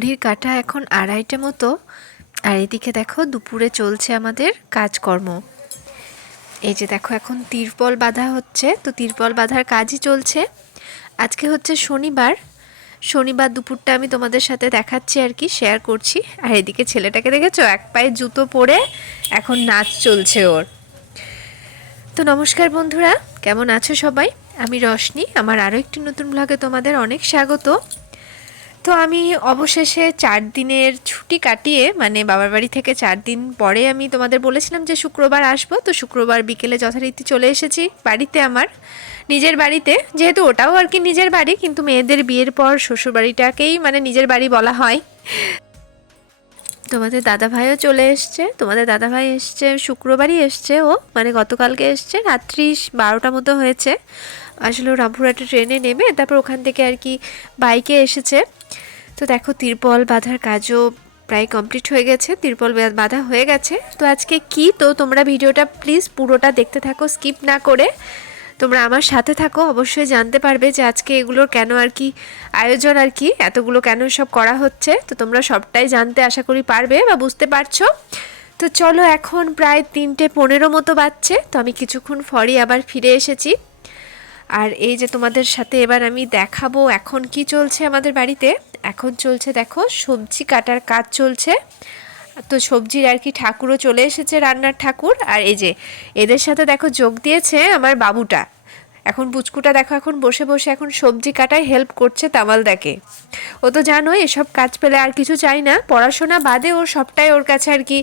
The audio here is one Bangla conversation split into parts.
ঘড়ির কাঁটা এখন আড়াইটে মতো। আর এদিকে দেখো, দুপুরে চলছে আমাদের কাজকর্ম। এই যে দেখো, এখন তিরপল বাঁধা হচ্ছে। তো তিরপল বাঁধার কাজই চলছে। আজকে হচ্ছে শনিবার। শনিবার দুপুরটা আমি তোমাদের সাথে দেখাচ্ছি আর কি শেয়ার করছি। আর এদিকে ছেলেটাকে দেখেছ? এক পায়ে জুতো পরে এখন নাচ চলছে ওর। তো নমস্কার বন্ধুরা, কেমন আছো সবাই? আমি রশনি। আমার আরও একটি নতুন ব্লগে তোমাদের অনেক স্বাগত। তো আমি অবশেষে চার দিনের ছুটি কাটিয়ে মানে বাবার বাড়ি থেকে চার দিন পরে আমি তোমাদের বলেছিলাম যে শুক্রবার আসব, তো শুক্রবার বিকেলে যথারীতি চলে এসেছি বাড়িতে আমার, নিজের বাড়িতে। যেহেতু ওটাও আর কি নিজের বাড়ি, কিন্তু মেয়েদের বিয়ের পর শ্বশুর বাড়িটাকেই মানে নিজের বাড়ি বলা হয়। তোমাদের দাদা ভাইও চলে এসছে, তোমাদের দাদা ভাই এসছে, শুক্রবারই এসছে ও মানে গতকালকে এসছে, রাত্রি বারোটা মতো হয়েছে। আসলে রামপুরহাটে ট্রেনে নেমে, তারপর ওখান থেকে আর কি বাইকে এসেছে। তো দেখো তিরপল বাঁধার কাজও প্রায় কমপ্লিট হয়ে গেছে, তিরপল বাঁধা হয়ে গেছে। তো আজকে কি? তো তোমরা ভিডিওটা প্লিজ পুরোটা দেখতে থাকো স্কিপ না করে। তোমরা আমার সাথে থাকো, অবশ্যই জানতে পারবে যে আজকে এগুলোর কেন আর কি আয়োজন আর কি, এতগুলো কেন সব করা হচ্ছে। তো তোমরা সবটাই জানতে আশা করি পারবে বা বুঝতে পারছ। তো চলো এখন প্রায় তিনটে পনেরো মতো বাজছে, তো আমি কিছুক্ষণ পরই আবার ফিরে এসেছি। আর এই যে তোমাদের সাথে এবার আমি দেখাবো এখন কি চলছে আমাদের বাড়িতে। এখন চলছে দেখো, সবজি কাটার কাজ চলছে। তো সবজির আর কি ঠাকুরও চলে এসেছে রান্নার ঠাকুর। আর এই যে, এদের সাথে দেখো যোগ দিয়েছে আমার বাবুটা। এখন পুচকুটা দেখো এখন বসে বসে এখন সবজি কাটায় হেল্প করছে তামালদাকে। ও তো জানো এসব কাজ পেলে আর কিছু চাই না, পড়াশোনা বাদে ওর সবটাই ওর কাছে আর কি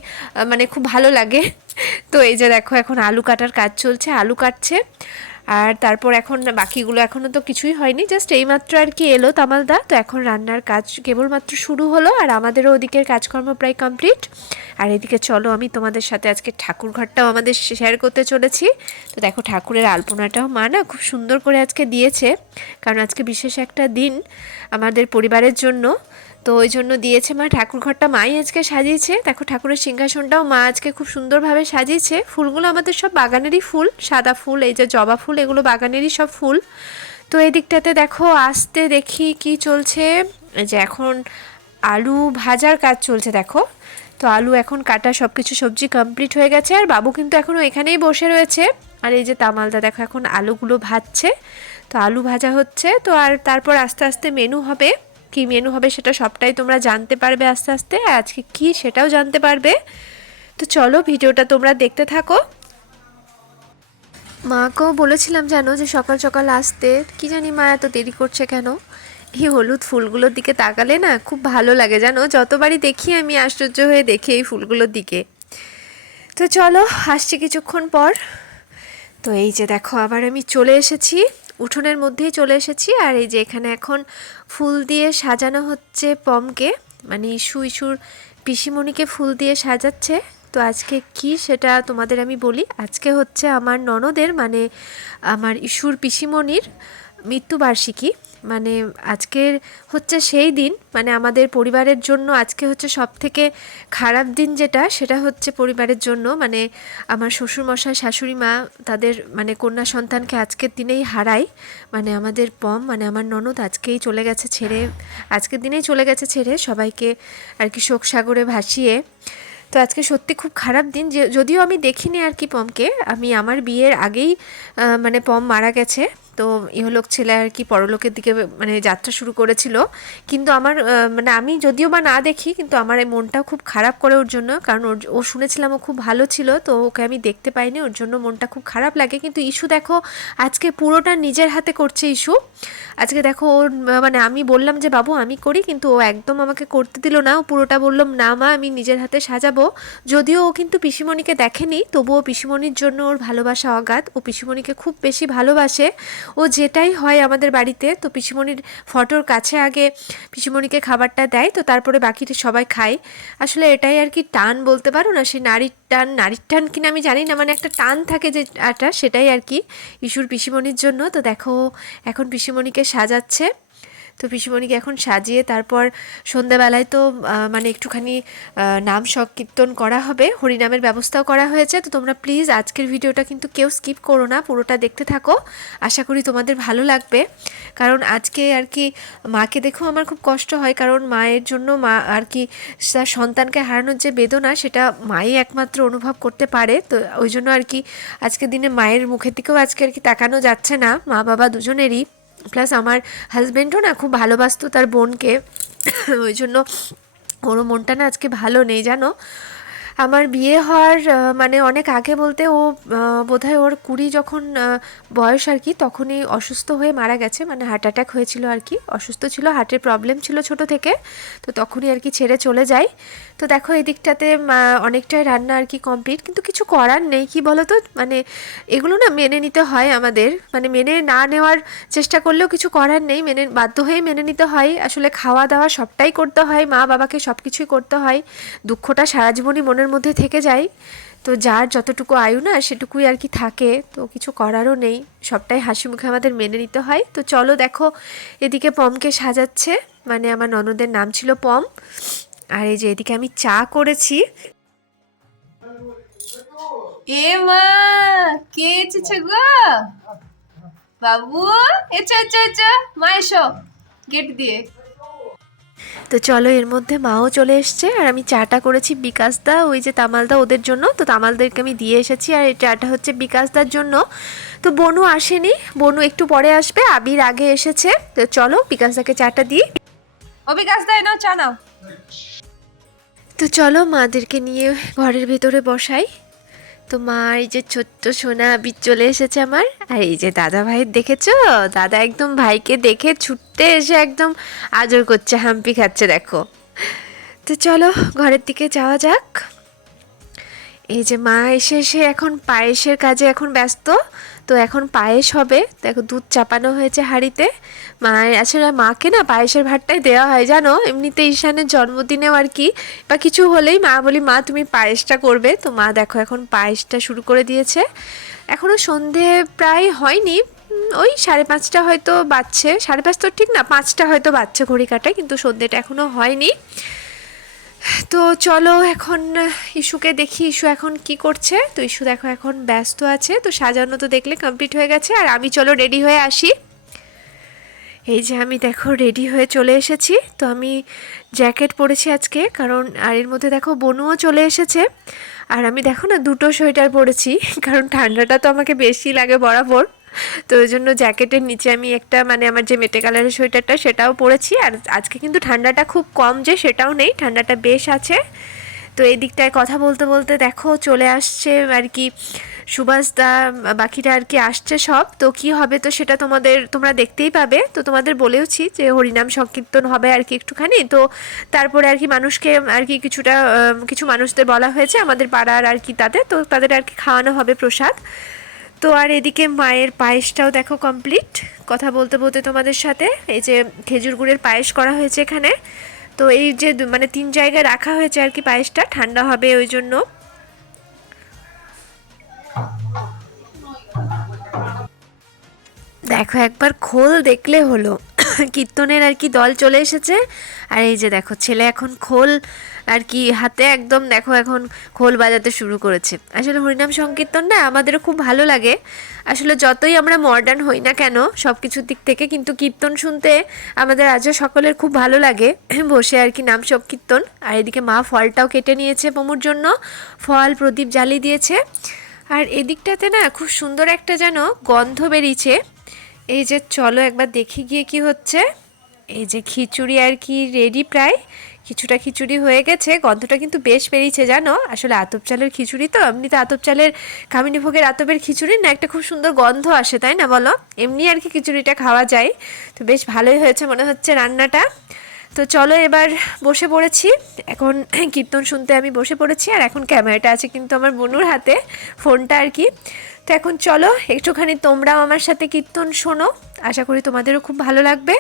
মানে খুব ভালো লাগে। তো এই যে দেখো এখন আলু কাটার কাজ চলছে, আলু কাটছে। আর তারপর এখন বাকিগুলো এখনও তো কিছুই হয়নি জাস্ট এইমাত্র আর কি এলো তামালদা, তো এখন রান্নার কাজ কেবলমাত্র শুরু হলো আর আমাদেরও ওদিকের কাজকর্ম প্রায় কমপ্লিট আর এদিকে চলো আমি তোমাদের সাথে আজকে ঠাকুর ঘরটাও আমাদের শেয়ার করতে চলেছি। তো দেখো ঠাকুরের আলপনাটাও মা না খুব সুন্দর করে আজকে দিয়েছে, কারণ আজকে বিশেষ একটা দিন আমাদের পরিবারের জন্য। তো ওই জন্য দিয়েছে মা, ঠাকুর ঘরটা মাই আজকে সাজিয়েছে। দেখো ঠাকুরের সিংহাসনটাও মা আজকে খুব সুন্দরভাবে সাজিয়েছে। ফুলগুলো আমাদের সব বাগানেরই ফুল, সাদা ফুল, এই যে জবা ফুল, এগুলো বাগানেরই সব ফুল। তো এই দিকটাতে দেখো, আসতে দেখি কি চলছে। যে এখন আলু ভাজার কাজ চলছে, দেখো। তো আলু এখন কাটা সব কিছু সবজি কমপ্লিট হয়ে গেছে, আর বাবু কিন্তু এখনও এখানেই বসে রয়েছে। আর এই যে তামালদা, দেখো এখন আলুগুলো ভাজছে। তো আলু ভাজা হচ্ছে, তো আর তারপর আস্তে আস্তে মেনু হবে। কি মেনু হবে সেটা সবটাই তোমরা জানতে পারবে আস্তে আস্তে। আর আজকে কি সেটাও জানতে পারবে। তো চলো ভিডিওটা তোমরা দেখতে থাকো। মাকেও বলেছিলাম জানো যে সকাল সকাল আসতে, কি জানি মা এত দেরি করছে কেন? এই হলুদ ফুলগুলোর দিকে তাকালে না খুব ভালো লাগে জানো? যতবারই দেখি আমি আশ্চর্য হয়ে দেখি এই ফুলগুলোর দিকে। তো চলো, আসছি কিছুক্ষণ পর। তো এই যে দেখো, আবার আমি চলে এসেছি। উঠোনের মধ্যেই চলে এসেছি। আর এই যে এখানে এখন ফুল দিয়ে সাজানো হচ্ছে পমকে মানে ইস্যু ইস্যুর পিসিমণিকে ফুল দিয়ে সাজাচ্ছে। তো আজকে কি সেটা তোমাদের আমি বলি। আজকে হচ্ছে আমার ননদের মানে আমার ইস্যুর পিসিমণির মৃত্যুবার্ষিকী। মানে আজকের হচ্ছে সেই দিন মানে আমাদের পরিবারের জন্য আজকে হচ্ছে সব থেকে খারাপ দিন যেটা, সেটা হচ্ছে পরিবারের জন্য মানে আমার শ্বশুরমশাই, শাশুড়ি মা তাদের মানে কন্যা সন্তানকে আজকের দিনেই হারাই মানে আমাদের পম মানে আমার ননদ আজকেই চলে গেছে ছেড়ে, আজকের দিনেই চলে গেছে ছেড়ে সবাইকে আর কি শোক সাগরে ভাসিয়ে। তো আজকে সত্যি খুব খারাপ দিন, যে যদিও আমি দেখিনি আর কি পমকে, আমি আমার বিয়ের আগেই মানে পম মারা গেছে। তো ইহলোক ছেলে আর কি পরলোকের দিকে মানে যাত্রা শুরু করেছিল। কিন্তু আমার মানে আমি যদিও বা না দেখি, কিন্তু আমার এই মনটাও খুব খারাপ করে ওর জন্য। কারণ ওর, ও শুনেছিলাম ও খুব ভালো ছিল, তো ওকে আমি দেখতে পাইনি। ওর জন্য মনটা খুব খারাপ লাগে। কিন্তু ইস্যু দেখো, আজকে পুরোটা নিজের হাতে করছে ইস্যু আজকে দেখো ওর মানে আমি বললাম যে, বাবু, আমি করি। কিন্তু ও একদম আমাকে করতে দিল না। ও পুরোটা বললাম না মা, আমি নিজের হাতে সাজাবো। যদিও ও কিন্তু পিসিমণিকে দেখেনি, তবুও পিসিমণির জন্য ওর ভালোবাসা অগাধ। ও পিসিমণিকে খুব বেশি ভালোবাসে। ও যেটাই হয় আমাদের বাড়িতে, তো পিসিমণির ফটোর কাছে আগে পিসিমণিকে খাবারটা দেয়, তো তারপরে বাকিটা সবাই খায়। আসলে এটাই আর কি টান বলতে পারো না সেই নারীর টান নারীর টান কিনা আমি জানি না মানে একটা টান থাকে যে আটা, সেটাই আর কি ইস্যুর পিসিমণির জন্য। তো দেখো, এখন পিসিমণিকে সাজাচ্ছে। তো পিসিমণিকে এখন সাজিয়ে তারপর সন্ধেবেলায় তো মানে একটুখানি নাম সংকীর্তন করা হবে, হরিনামের ব্যবস্থাও করা হয়েছে। তো তোমরা প্লিজ আজকের ভিডিওটা কিন্তু কেউ স্কিপ করো না, পুরোটা দেখতে থাকো। আশা করি তোমাদের ভালো লাগবে। কারণ আজকে আর কি মাকে দেখেও আমার খুব কষ্ট হয়, কারণ মায়ের জন্য মা আর কি তার সন্তানকে হারানোর যে বেদনা, সেটা মাই একমাত্র অনুভব করতে পারে। তো ওই জন্য আর কি আজকের দিনে মায়ের মুখের দিকেও আজকে আর কি তাকানো যাচ্ছে না মা বাবা দুজনেরই। প্লাস আমার হাজব্যান্ডও না খুব ভালোবাসতো তার বোনকে। ওই জন্য ওরও মনটা না আজকে ভালো নেই, জানো? আমার বিয়ে হওয়ার মানে অনেক আগে বলতে ও বোধহয় ওর কুড়ি যখন বয়স আর কি, তখনই অসুস্থ হয়ে মারা গেছে। মানে হার্ট অ্যাটাক হয়েছিল আর কি। অসুস্থ ছিল হার্টের প্রবলেম ছিল ছোট থেকে। তো তখনই আর কি ছেড়ে চলে যায়। তো দেখো এই দিকটাতে অনেকটাই রান্না আর কি কমপ্লিট কিন্তু কিছু করার নেই, কি বলো তো মানে এগুলো না মেনে নিতে হয় আমাদের। মানে মেনে না নেওয়ার চেষ্টা করলেও কিছু করার নেই, মেনে, বাধ্য হয়ে মেনে নিতে হয়। আসলে খাওয়া দাওয়া সবটাই করতে হয়, মা বাবাকে সব কিছুই করতে হয়। দুঃখটা সারা জীবনই মনের মধ্যে থেকে যায়। তো যার যতটুকু আয়ু না, সেটুকুই আর কি থাকে। তো কিছু করারও নেই, সবটাই হাসি মুখে আমাদের মেনে নিতে হয়। তো চলো দেখো, এদিকে পমকে সাজাচ্ছে। মানে আমার ননদের নাম ছিল পম। আর এই যে এদিকে আমি চা করেছি। এ মা কে এসেছে গো? বাবু এসো এসো এসো। মা এসো। গেট দিয়ে। তো চলো এর মধ্যে মাও চলে এসছে আর আমি চাটা করেছি বিকাশদা ওই যে তামালদা ওদের জন্য। তো তামালদেরকে আমি দিয়ে এসেছি আর এই চাটা হচ্ছে বিকাশদার জন্য। তো বনু আসেনি বনু একটু পরে আসবে আবির আগে এসেছে। তো চলো বিকাশদাকে চাটা দিই। ও বিকাশ দাই নাও চা নাও। তো চলো মাদেরকে নিয়ে ঘরের ভেতরে বসাই। তো মা, এই যে ছোট্ট সোনা আবির চলে এসেছে আমার। আর এই যে দাদা ভাইয়ের দেখেছ? দাদা একদম ভাইকে দেখে ছুটতে এসে একদম আদর করছে, হাম্পি খাচ্ছে, দেখো। তো চলো ঘরের দিকে যাওয়া যাক। এই যে মা এসে এসে এখন পায়েসের কাজে এখন ব্যস্ত। তো এখন পায়েস হবে। দেখো দুধ চাপানো হয়েছে হাঁড়িতে। মায়ের আসলে মাকে না পায়েসের ভাতটাই দেওয়া হয়, জানো? এমনিতে ঈশানের জন্মদিনেও আর কি। বা কিছু হলেই মা বলি, মা, তুমি পায়েসটা করবে। তো মা দেখো এখন পায়েসটা শুরু করে দিয়েছে। এখনও সন্ধে প্রায় হয়নি। ওই সাড়ে পাঁচটা হয়তো বাজছে। সাড়ে পাঁচ তো ঠিক না, পাঁচটা হয়তো বাজছে ঘড়ি কাটায়, কিন্তু সন্ধ্যেটা এখনও হয়নি। তো চলো এখন ইস্যুকে দেখি, ইস্যু এখন কি করছে। তো ইস্যু দেখো এখন ব্যস্ত আছে, তো সাজানো তো দেখলে কমপ্লিট হয়ে গেছে। আর আমি চলো রেডি হয়ে আসি। এই যে আমি দেখো রেডি হয়ে চলে এসেছি। তো আমি জ্যাকেট পরেছি আজকে, কারণ, আর এর মধ্যে দেখো বনুও চলে এসেছে। আর আমি দেখো না দুটো সোয়েটার পরেছি, কারণ ঠান্ডাটা তো আমাকে বেশি লাগে বরাবর। তো ওই জন্য জ্যাকেটের নিচে আমি একটা মানে আমার যে মেটে কালারের সোয়েটারটা সেটাও পরেছি। আর আজকে কিন্তু ঠান্ডাটা খুব কম যে সেটাও নেই, ঠান্ডাটা বেশ আছে। তো এই দিকটায় কথা বলতে বলতে দেখো চলে আসছে আর কি সুভাষদা বাকিটা আর কি আসছে সব। তো কি হবে তো সেটা তোমাদের, তোমরা দেখতেই পাবে। তো তোমাদের বলেওছি যে হরিনাম সংকীর্তন হবে আর কি একটুখানি। তো তারপরে আর কি মানুষকে আর কি কিছুটা কিছু মানুষদের বলা হয়েছে আমাদের পাড়ার আর কি তাদের তো তাদের আর কি খাওয়ানো হবে প্রসাদ। তো আর এদিকে মায়ের পায়েসটাও দেখো কমপ্লিট কথা বলতে বলতে তোমাদের সাথে, এই যে খেজুর গুড়ের পায়েস করা হয়েছে এখানে। তো এই যে মানে তিন জায়গায় রাখা হয়েছে আর কি পায়েসটা, ঠান্ডা হবে ওই জন্য। দেখো একবার খোল দেখলে হলো। কীর্তনের আর কি দল চলে এসেছে। আর এই যে দেখো, ছেলে এখন খোল আর কি হাতে একদম দেখো এখন খোল বাজাতে শুরু করেছে। আসলে হরিনাম সংকীর্তন না আমাদেরও খুব ভালো লাগে। আসলে যতই আমরা মডার্ন হই না কেন সব কিছুর দিক থেকে কিন্তু কীর্তন শুনতে আমাদের আজও সকলের খুব ভালো লাগে। বসে আর কি নাম সংকীর্তন। আর এদিকে মা ফলটাও কেটে নিয়েছে পমুর জন্য। ফল, প্রদীপ জ্বালিয়ে দিয়েছে। আর এদিকটাতে না খুব সুন্দর একটা যেন গন্ধ বেরিয়েছে। এই যে চলো একবার দেখি গিয়ে কি হচ্ছে। এই যে খিচুড়ি আর কি রেডি প্রায়। কিছুটা খিচুড়ি হয়ে গেছে, গন্ধটা কিন্তু বেশ বেরিয়েছে, জানো? আসলে আতপ চালের খিচুড়ি তো, এমনিতে আতপ চালের, কামিনী ভোগের আতপের খিচুড়ি না, একটা খুব সুন্দর গন্ধ আসে, তাই না বলো? এমনি আর কি খিচুড়িটা খাওয়া যায়। তো বেশ ভালোই হয়েছে মনে হচ্ছে রান্নাটা। তো চলো এবার বসে পড়েছি। এখন কীর্তন শুনতে আমি বসে পড়েছি আর এখন ক্যামেরাটা আছে কিন্তু আমার বনুর হাতে, ফোনটা আর কি। তো এখন চলো একটুখানি তোমরাও আমার সাথে কীর্তন শোনো। আশা করি তোমাদেরও খুব ভালো লাগবে।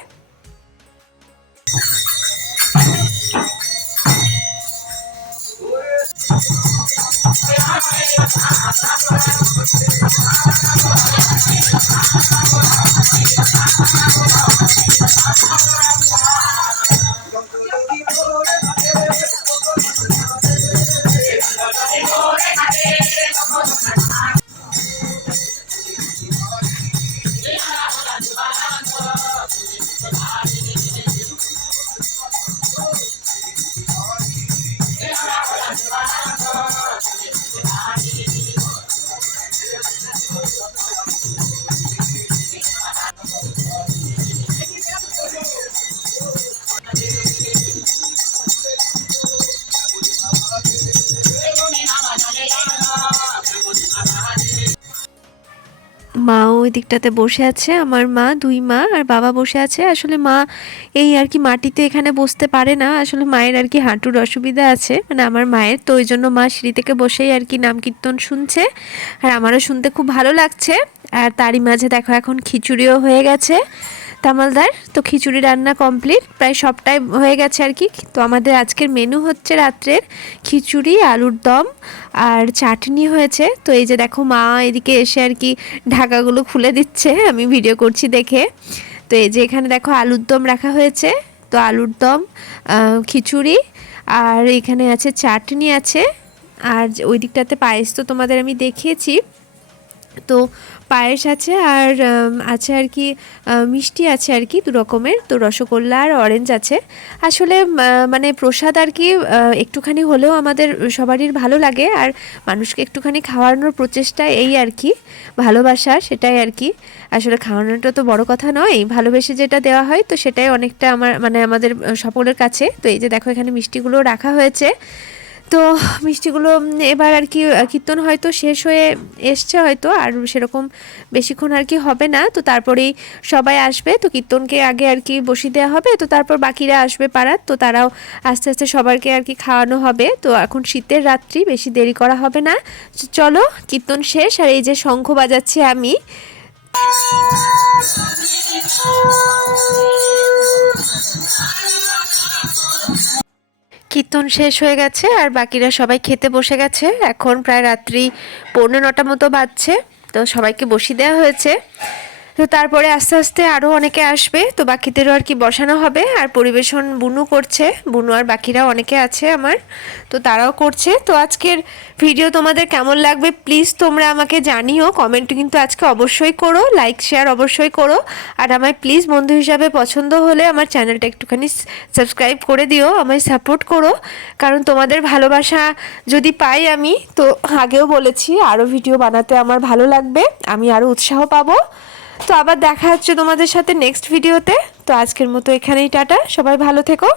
ওই দিকটাতে বসে আছে আমার মা, দুই মা আর বাবা বসে আছে। আসলে মা এই আর কি মাটিতে এখানে বসতে পারে না। আসলে মায়ের আর কি হাঁটুর অসুবিধা আছে। মানে আমার মায়ের, তো ওই জন্য মা সিঁড়ি থেকে বসেই আর কি নাম কীর্তন শুনছে। আর আমারও শুনতে খুব ভালো লাগছে। আর তারই মাঝে দেখো এখন খিচুড়িও হয়ে গেছে। তামালদার তো খিচুড়ি রান্না কমপ্লিট প্রায় সবটাই হয়ে গেছে আর কি। তো আমাদের আজকের মেনু হচ্ছে রাত্রের খিচুড়ি, আলুর দম আর চাটনি হয়েছে। তো এই যে দেখো মা এদিকে এসে আর কি ঢাকাগুলো খুলে দিচ্ছে, আমি ভিডিও করছি দেখে। তো এই যে এখানে দেখো আলুর দম রাখা হয়েছে। তো আলুর দম খিচুড়ি আর এখানে আছে চাটনি আছে। আর ওই দিকটাতে পায়েস তো তোমাদের আমি দেখিয়েছি। তো পায়েস আছে আর আছে আর কি মিষ্টি আছে আর কি দু রকমের, তো রসগোল্লা আর অরেঞ্জ আছে। আসলে মানে প্রসাদ আর কি একটুখানি হলেও আমাদের সবারই ভালো লাগে আর মানুষকে একটুখানি খাওয়ানোর প্রচেষ্টা এই আর কি, ভালোবাসা সেটাই আর কি। আসলে খাওয়ানোটা তো বড় কথা নয়, ভালোবেসে যেটা দেওয়া হয় তো সেটাই অনেকটা আমার মানে আমাদের সকলের কাছে। তো এই যে দেখো এখানে মিষ্টিগুলো রাখা হয়েছে। তো মিষ্টিগুলো এবার আর কি কীর্তন হয়তো শেষ হয়ে এসছে হয়তো, আর সেরকম বেশিক্ষণ আর কি হবে না। তো তারপরেই সবাই আসবে, তো কীর্তনকে আগে আর কি বসিয়ে দেওয়া হবে, তো তারপর বাকিরা আসবে পাড়ার, তো তারাও আস্তে আস্তে সবাইকে আর কি খাওয়ানো হবে। তো এখন শীতের রাত্রি, বেশি দেরি করা হবে না। চলো, কীর্তন শেষ, আর এই যে শঙ্খ বাজাচ্ছি আমি। কীর্তন শেষ হয়ে গেছে আর বাকিরা সবাই খেতে বসে গেছে। এখন প্রায় রাত্রি পৌনে নটা মতো বাজছে, তো সবাইকে বসিয়ে দেওয়া হয়েছে। তো তারপরে আস্তে আস্তে আরও অনেকে আসবে, তো বাকিদেরও আর কি বসানো হবে। আর পরিবেশন বুনু করছে, বুনু আর বাকিরাও অনেকে আছে আমার, তো তারাও করছে। তো আজকের ভিডিও তোমাদের কেমন লাগবে প্লিজ তোমরা আমাকে জানিও কমেন্ট কিন্তু আজকে অবশ্যই করো লাইক শেয়ার অবশ্যই করো। আর আমায় প্লিজ বন্ধু হিসাবে পছন্দ হলে আমার চ্যানেলটা একটুখানি সাবস্ক্রাইব করে দিও, আমায় সাপোর্ট করো। কারণ তোমাদের ভালোবাসা যদি পাই আমি, তো আগেও বলেছি আরও ভিডিও বানাতে আমার ভালো লাগবে, আমি আরও উৎসাহ পাবো। তো আবার দেখা হচ্ছে তোমাদের সাথে নেক্সট ভিডিওতে তো আজকের মতো এখানেই টাটা, সবাই ভালো থেকো।